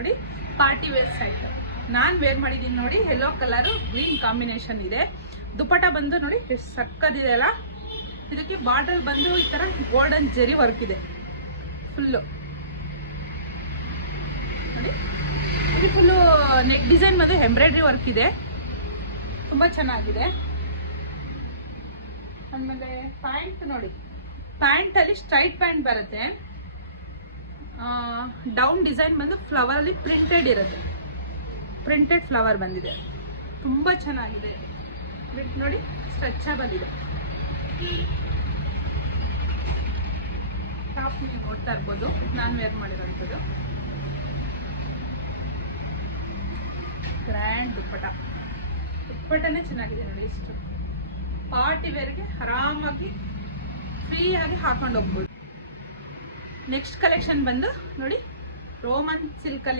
ನೋಡಿ party wear set. ನಾನು wear ಮಾಡಿದ್ದೀನಿ ನೋಡಿ, ಯೆಲ್ಲೋ ಕಲರ್ ಗ್ರೀನ್ ಕಾಂಬಿನೇಷನ್ ಇದೆ. ದುಪಟ್ಟ ಬಂದು ನೋಡಿ ಎಷ್ಟು ಸಕ್ಕದಿದೆ ಅಲ್ಲ. ಇದಕ್ಕೆ ಬಾರ್ಡರ್ ಬಂದು ಈ ತರ ಗೋಲ್ಡನ್ ಜೆರಿ ವರ್ಕ್ ಇದೆ ಫುಲ್ಲು ನೋಡಿ. ಇದು ಫುಲ್ಲು ನೆಕ್ ಡಿಸೈನ್ ಮತ್ತು ಎಂಬ್ರಾಯ್ಡ್ರಿ ವರ್ಕ್ ಇದೆ, ತುಂಬ ಚೆನ್ನಾಗಿದೆ. ಆಮೇಲೆ ಪ್ಯಾಂಟ್ ನೋಡಿ, ಪ್ಯಾಂಟಲ್ಲಿ ಸ್ಟ್ರೈಟ್ ಪ್ಯಾಂಟ್ ಬರುತ್ತೆ. ಡೌನ್ ಡಿಸೈನ್ ಬಂದು ಫ್ಲವರಲ್ಲಿ ಪ್ರಿಂಟೆಡ್ ಇರುತ್ತೆ, ಪ್ರಿಂಟೆಡ್ ಫ್ಲವರ್ ಬಂದಿದೆ, ತುಂಬ ಚೆನ್ನಾಗಿದೆ. ವಿತ್ ನೋಡಿ ಸ್ಟ್ರೆಚಬಲ್ ಇದೆ. ಟಾಪ್ ನೀವು ನೋಡ್ತಾ ಇರ್ಬೋದು, ನಾನು ವೇರ್ ಮಾಡಿರೋಂಥದ್ದು. ಗ್ರ್ಯಾಂಡ್ ದುಪ್ಪಟ್ಟನೇ ಚೆನ್ನಾಗಿದೆ ನೋಡಿ. ಇಷ್ಟು ಪಾರ್ಟಿ ವೇರ್ಗೆ ಆರಾಮಾಗಿ ಫ್ರೀಯಾಗಿ ಹಾಕೊಂಡು ಹೋಗ್ಬೋದು. ನೆಕ್ಸ್ಟ್ ಕಲೆಕ್ಷನ್ ಬಂದು ನೋಡಿ ರೋಮನ್ ಸಿಲ್ಕಲ್ಲಿ